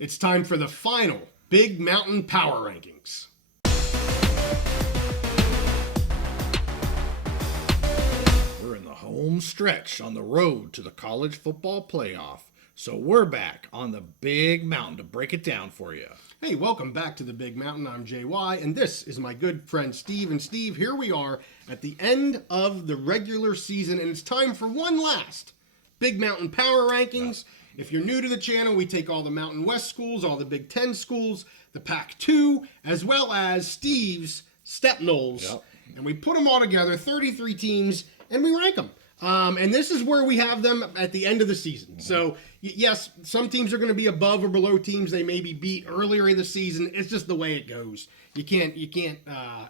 It's time for the final Big Mountain Power Rankings. We're in the home stretch on the road to the college football playoff. So we're back on the Big Mountain to break it down for you. Hey, welcome back to the Big Mountain. I'm JY, and this is my good friend Steve. And Steve, here we are at the end of the regular season, and it's time for one last Big Mountain Power Rankings. If you're new to the channel, we take all the Mountain West schools, all the Big Ten schools, the Pac-12, as well as Steve's Step Knolls, and we put them all together, 33 teams, and we rank them. And this is where we have them at the end of the season. So, yes, some teams are going to be above or below teams they maybe beat earlier in the season. It's just the way it goes. You can't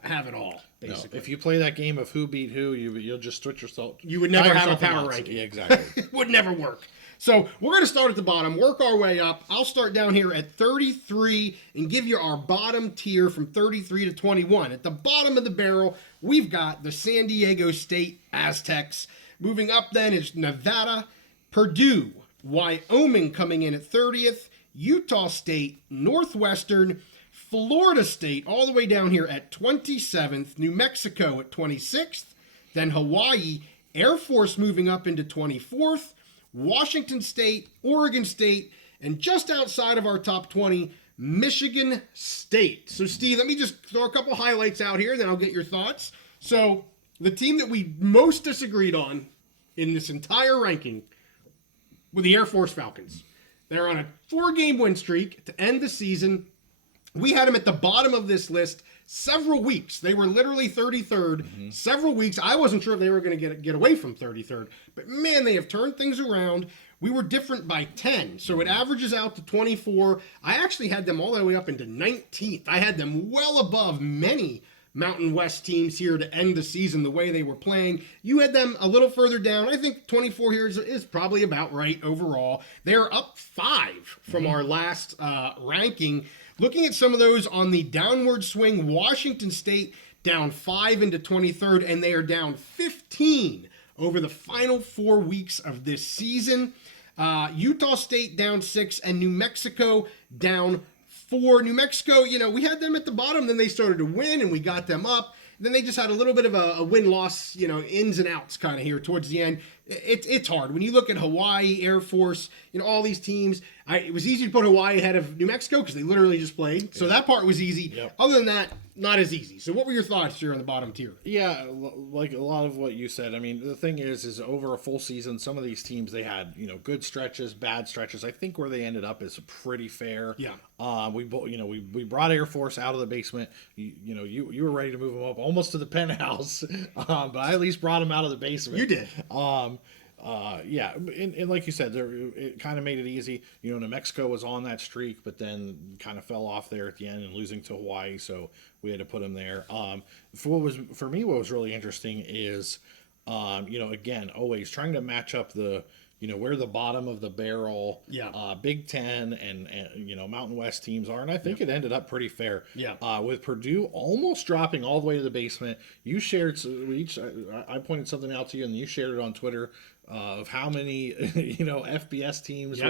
have it all, basically. No, if you play that game of who beat who, you'll just switch yourself. You would never have a power ranking. Yeah, exactly. It would never work. So we're going to start at the bottom, work our way up. I'll start down here at 33 and give you our bottom tier from 33 to 21. At the bottom of the barrel, we've got the San Diego State Aztecs. Moving up then is Nevada, Purdue, Wyoming coming in at 30th, Utah State, Northwestern, Florida State all the way down here at 27th, New Mexico at 26th, then Hawaii, Air Force moving up into 24th, Washington State, Oregon State, and just outside of our top 20, Michigan State. So, Steve, let me just throw a couple highlights out here, then I'll get your thoughts. So, the team that we most disagreed on in this entire ranking were the Air Force Falcons. They're on a 4-game win streak to end the season. We had them at the bottom of this list several weeks. They were literally 33rd several weeks. I wasn't sure if they were going to get away from 33rd. But, man, they have turned things around. We were different by 10, so it averages out to 24. I actually had them all the way up into 19th. I had them well above many Mountain West teams here to end the season the way they were playing. You had them a little further down. I think 24 here is probably about right overall. They're up 5 from our last ranking. Looking at some of those on the downward swing, Washington State down 5 into 23rd, and they are down 15 over the final 4 weeks of this season. Utah State down 6, and New Mexico down 4. New Mexico, we had them at the bottom, then they started to win, and we got them up. Then they just had a little bit of a win-loss, ins and outs kind of here towards the end. It's hard. When you look at Hawaii, Air Force, all these teams, it was easy to put Hawaii ahead of New Mexico because they literally just played. So that part was easy. Yep. Other than that, not as easy. So what were your thoughts here on the bottom tier? Yeah, like a lot of what you said. I mean, the thing is over a full season, some of these teams, they had, good stretches, bad stretches. I think where they ended up is pretty fair. Yeah. We brought Air Force out of the basement. You were ready to move them up almost to the penthouse, but I at least brought them out of the basement. You did. Yeah, and like you said, it kind of made it easy. New Mexico was on that streak, but then kind of fell off there at the end and losing to Hawaii, so we had to put them there. For me, what was really interesting is, again, always trying to match up the, where the bottom of the barrel, Big Ten and Mountain West teams are, and I think it ended up pretty fair. Yeah. With Purdue almost dropping all the way to the basement, you shared. I pointed something out to you, and you shared it on Twitter of how many FBS teams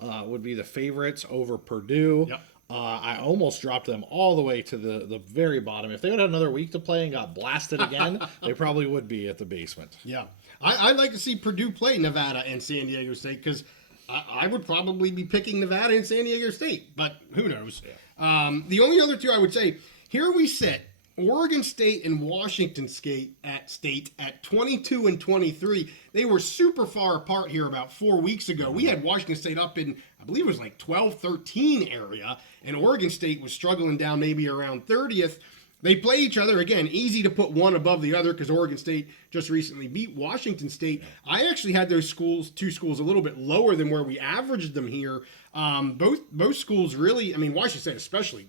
would be the favorites over Purdue. Yep. I almost dropped them all the way to the very bottom. If they would have another week to play and got blasted again, they probably would be at the basement. Yeah. I'd like to see Purdue play Nevada and San Diego State because I would probably be picking Nevada and San Diego State, but who knows? Yeah. The only other two I would say, here we sit, Oregon State and Washington State at 22 and 23. They were super far apart here about 4 weeks ago. We had Washington State up in, I believe it was like 12, 13 area, and Oregon State was struggling down maybe around 30th. They play each other. Again, easy to put one above the other because Oregon State just recently beat Washington State. I actually had those two schools a little bit lower than where we averaged them here. Both schools really, Washington State especially,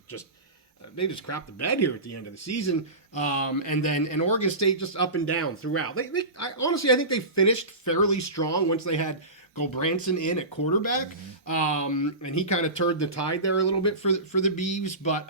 they just crapped the bed here at the end of the season. And Oregon State just up and down throughout. Honestly, I think they finished fairly strong once they had Gulbranson in at quarterback. And he kind of turned the tide there a little bit for the Beavs. But,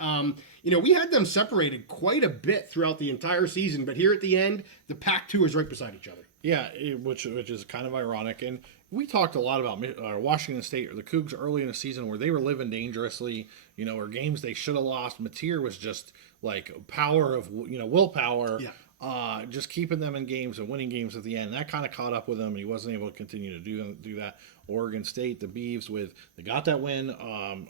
we had them separated quite a bit throughout the entire season. But here at the end, the Pac-12 is right beside each other. Yeah, which is kind of ironic. And we talked a lot about Washington State or the Cougs early in the season where they were living dangerously, or games they should have lost. Mateer was just like power of, willpower, Yeah. just keeping them in games and winning games at the end. That kind of caught up with him. He wasn't able to continue to do that. Oregon State, the Beavs, they got that win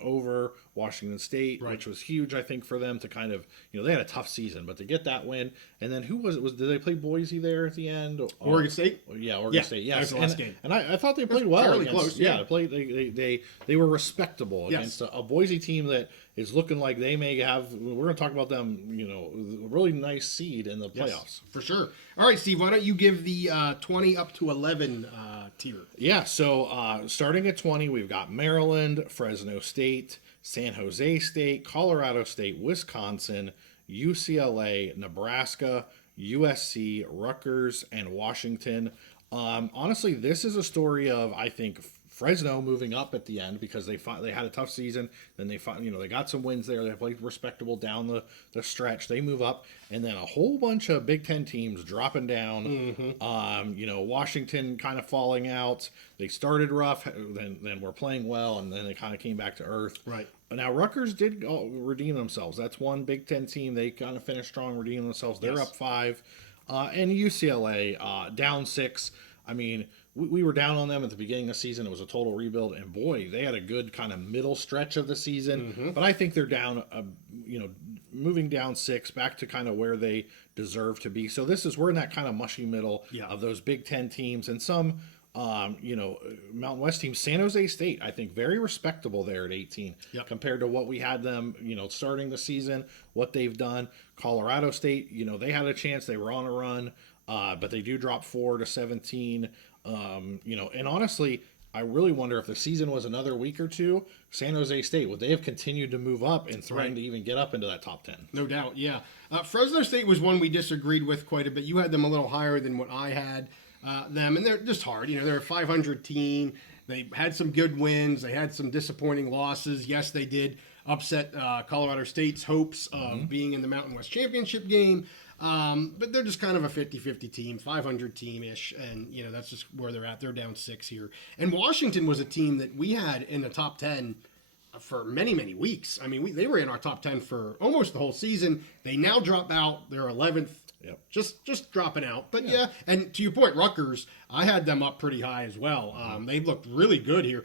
over Washington State, Right. which was huge, I think, for them to kind of, they had a tough season, but to get that win. And then who was it? Did they play Boise there at the end? Oregon State? Yeah, Oregon State. that was Yes, the last game. and I thought they played well. fairly Against, close, yeah. They played. They were respectable Yes. against a Boise team that is looking like they may have. We're going to talk about them. A really nice seed in the playoffs. Yes, for sure. All right, Steve, why don't you give the 20 up to 11 tier? Yeah, so starting at 20, we've got Maryland, Fresno State, San Jose State, Colorado State, Wisconsin, UCLA, Nebraska, USC, Rutgers, and Washington. Honestly, this is a story of, I think, Fresno moving up at the end because they had a tough season. Then they got some wins there. They played respectable down the stretch. They move up, and then a whole bunch of Big Ten teams dropping down. Washington kind of falling out. They started rough, then were playing well, and then they kind of came back to earth. Right. Now Rutgers did redeem themselves. That's one Big Ten team. They kind of finished strong, redeeming themselves. They're up 5, and UCLA down 6. I mean, we were down on them at the beginning of the season. It was a total rebuild, and boy, they had a good kind of middle stretch of the season. But I think they're down, moving down 6, back to kind of where they deserve to be. So we're in that kind of mushy middle of those Big Ten teams, and some, Mountain West teams. San Jose State, I think, very respectable there at 18 compared to what we had them, starting the season, what they've done. Colorado State, they had a chance. They were on a run. But they do drop 4 to 17. And honestly, I really wonder if the season was another week or two, San Jose State, would they have continued to move up and threatened to even get up into that top 10? No doubt, yeah. Fresno State was one we disagreed with quite a bit. You had them a little higher than what I had them, and they're just hard. They're a 500 team. They had some good wins. They had some disappointing losses. Yes, they did upset Colorado State's hopes of being in the Mountain West Championship game. But they're just kind of a 50-50 team, 500 team-ish, and, that's just where they're at. They're down 6 here. And Washington was a team that we had in the top 10 for many, many weeks. I mean, they were in our top 10 for almost the whole season. They now drop out. They're 11th. Yep. Just dropping out. But yeah, and to your point, Rutgers, I had them up pretty high as well. They looked really good here.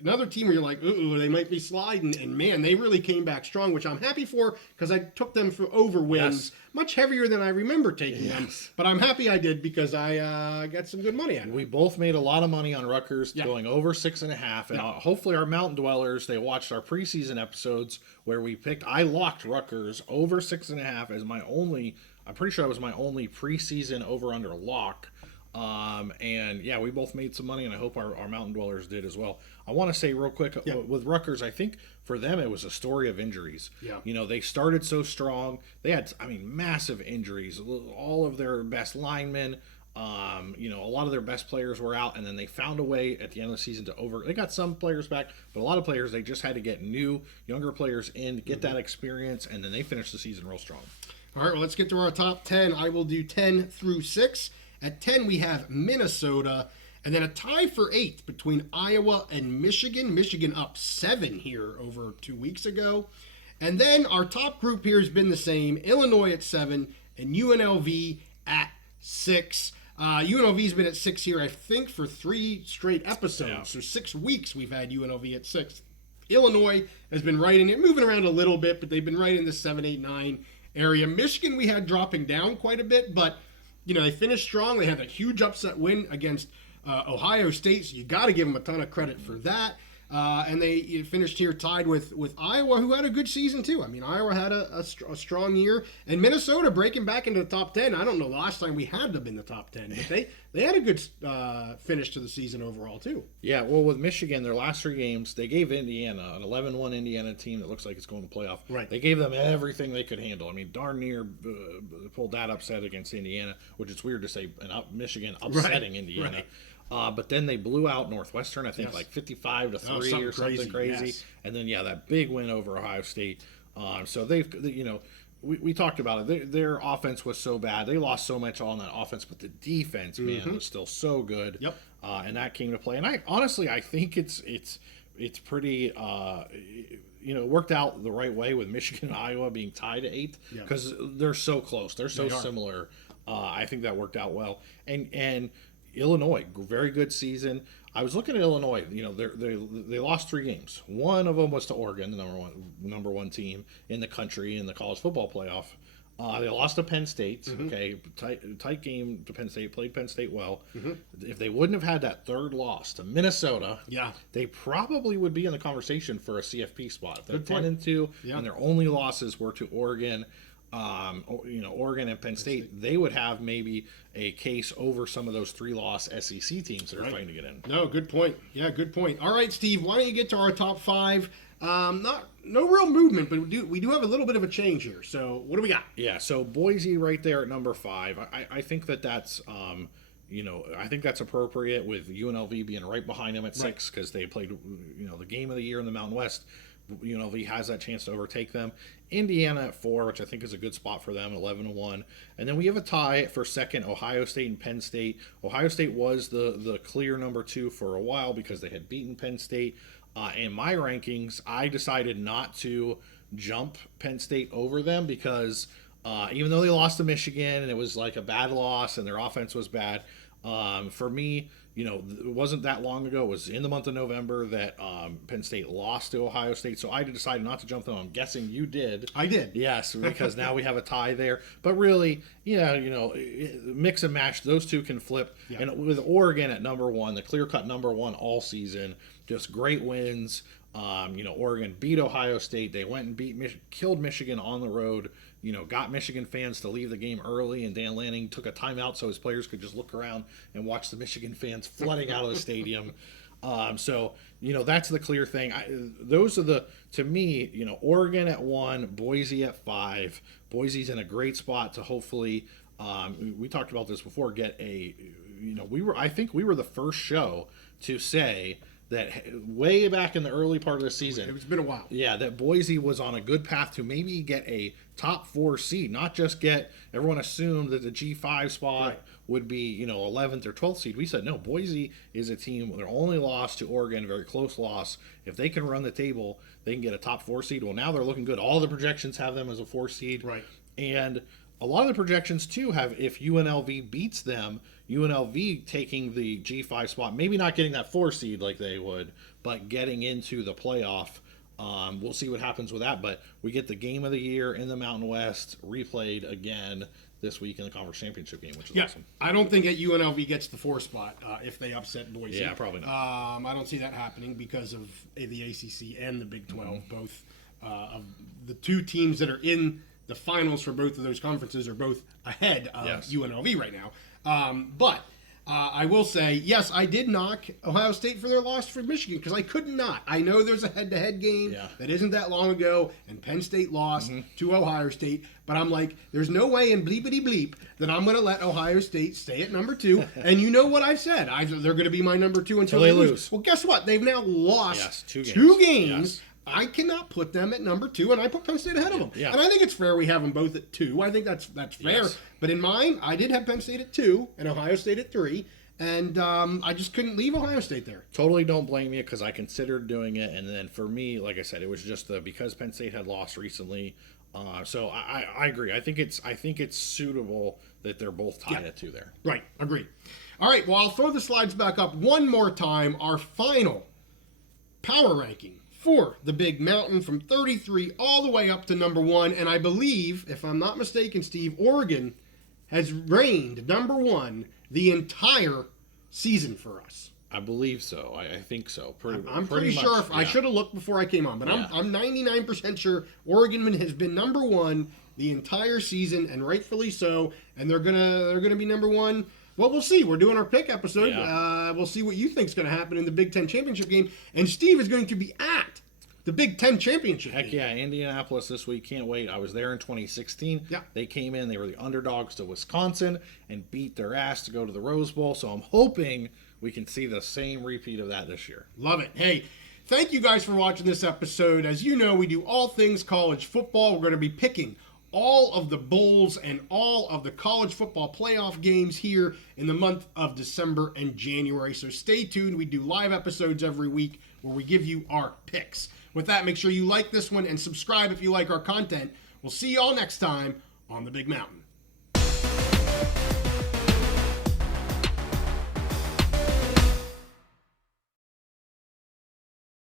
Another team where you're like, ooh, they might be sliding. And man, they really came back strong, which I'm happy for because I took them for over wins, much heavier than I remember taking them. But I'm happy I did because I got some good money out of it. We both made a lot of money on Rutgers going over 6.5. And hopefully our Mountain Dwellers, they watched our preseason episodes where I locked Rutgers over 6.5 as my only, I'm pretty sure it was my only preseason over-under lock. And yeah, we both made some money, and I hope our Mountain Dwellers did as well. I want to say real quick with Rutgers, I think for them it was a story of injuries. Yeah. They started so strong. They had, massive injuries. All of their best linemen, a lot of their best players were out, and then they found a way at the end of the season they got some players back, but a lot of players, they just had to get new, younger players in, get that experience, and then they finished the season real strong. All right, well, let's get to our top 10. I will do 10 through 6. At 10, we have Minnesota, and then a tie for 8th between Iowa and Michigan. Michigan up 7 here over 2 weeks ago. And then our top group here has been the same, Illinois at 7 and UNLV at 6. UNLV's been at 6 here, I think, for 3 straight episodes. Yeah. So 6 weeks we've had UNLV at 6. Illinois has been right in it, moving around a little bit, but they've been right in the 7, 8, 9 area. Michigan we had dropping down quite a bit, but they finished strong. They had a huge upset win against Ohio State, so you got to give them a ton of credit for that. And they finished here tied with Iowa, who had a good season too. I mean, Iowa had a strong year, and Minnesota breaking back into the top 10. I don't know the last time we had them in the top 10, but they had a good finish to the season overall too. Yeah, well, with Michigan, their last 3 games, they gave Indiana, an 11-1 Indiana team that looks like it's going to playoff. Right. They gave them everything they could handle. I mean, darn near pulled that upset against Indiana, which is weird to say, Michigan upsetting Indiana. Right. But then they blew out Northwestern, I think, like 55-3 or something crazy. Yes. And then, that big win over Ohio State. So they've, we talked about it. Their offense was so bad. They lost so much on that offense, but the defense, man, was still so good. Yep. And that came to play. And I think it's pretty, it worked out the right way with Michigan and Iowa being tied at 8th because they're so close. They're so similar. I think that worked out well. And Illinois, very good season. I was looking at Illinois. They lost 3 games. One of them was to Oregon, the number one team in the country in the college football playoff. They lost to Penn State. Okay, tight game to Penn State. Played Penn State well. If they wouldn't have had that 3rd loss to Minnesota, they probably would be in the conversation for a CFP spot. If they're 10-2, and their only losses were to Oregon. Oregon and Penn State, they would have maybe a case over some of those 3-loss SEC teams that are fighting to get in. No, good point. Yeah, good point. All right, Steve, why don't you get to our top 5? No real movement, but we do have a little bit of a change here. So what do we got? Yeah, so Boise right there at number 5. I think that's I think that's appropriate with UNLV being right behind them at 6 because they played the game of the year in the Mountain West. UNLV has that chance to overtake them. Indiana at 4, which I think is a good spot for them, 11-1. And then we have a tie for 2nd, Ohio State and Penn State. Ohio State was the clear number 2 for a while because they had beaten Penn State. In my rankings, I decided not to jump Penn State over them because even though they lost to Michigan and it was like a bad loss and their offense was bad, for me, it wasn't that long ago. It was in the month of November that Penn State lost to Ohio State. So I decided not to jump them. I'm guessing you did. I did. Yes, because now we have a tie there. But really, mix and match. Those two can flip. Yeah. And with Oregon at number 1, the clear-cut number 1 all season, just great wins. Oregon beat Ohio State. They went and killed Michigan on the road. Got Michigan fans to leave the game early, and Dan Lanning took a timeout so his players could just look around and watch the Michigan fans flooding out of the stadium. That's the clear thing. Those are to me, Oregon at 1, Boise at 5. Boise's in a great spot to hopefully, we talked about this before, get I think we were the first show to say that way back in the early part of the season. It's been a while. Yeah, that Boise was on a good path to maybe get a top 4 seed, not just get, everyone assumed that the G5 spot would be, 11th or 12th seed. We said, no, Boise is a team, their only loss to Oregon, a very close loss. If they can run the table, they can get a top 4 seed. Well, now they're looking good. All the projections have them as a 4 seed. Right. And a lot of the projections, too, have if UNLV beats them, UNLV taking the G5 spot, maybe not getting that 4 seed like they would, but getting into the playoff. We'll see what happens with that, but we get the game of the year in the Mountain West replayed again this week in the conference championship game, which is awesome. I don't think that UNLV gets the 4 spot if they upset Boise. Yeah, probably not. I don't see that happening because of the ACC and the Big 12. Both of the 2 teams that are in the finals for both of those conferences are both ahead of UNLV right now. But I will say, yes, I did knock Ohio State for their loss for Michigan because I could not. I know there's a head-to-head game that isn't that long ago, and Penn State lost to Ohio State. But I'm like, there's no way in bleepity-bleep that I'm going to let Ohio State stay at number 2. And you know what I said. They're going to be my number 2 until they lose. Well, guess what? They've now lost 2 games. Yes. I cannot put them at number 2, and I put Penn State ahead of them. Yeah. And I think it's fair we have them both at 2. I think that's fair. Yes. But in mine, I did have Penn State at 2 and Ohio State at 3, and I just couldn't leave Ohio State there. Totally don't blame you because I considered doing it, and then for me, like I said, it was just because Penn State had lost recently. So I agree. I think it's suitable that they're both tied at 2 there. Right. Agreed. All right. Well, I'll throw the slides back up one more time. Our final power ranking for the Big Mountain from 33 all the way up to number 1. And I believe, if I'm not mistaken, Steve, Oregon has reigned number 1 the entire season for us. I believe so. I think so. I'm pretty sure. I should have looked before I came on, but I'm 99% sure Oregon has been number 1 the entire season, and rightfully so. And they're gonna be number 1. Well, we'll see. We're doing our pick episode. Yeah. We'll see what you think is going to happen in the Big Ten championship game. And Steve is going to be at the Big Ten championship game. Heck yeah, Indianapolis this week. Can't wait. I was there in 2016. Yeah. They came in. They were the underdogs to Wisconsin and beat their ass to go to the Rose Bowl. So I'm hoping we can see the same repeat of that this year. Love it. Hey, thank you guys for watching this episode. As you know, we do all things college football. We're going to be picking all of the bowls and all of the college football playoff games here in the month of December and January. So stay tuned. We do live episodes every week where we give you our picks. With that, make sure you like this one and subscribe if you like our content. We'll see you all next time on the Big Mountain.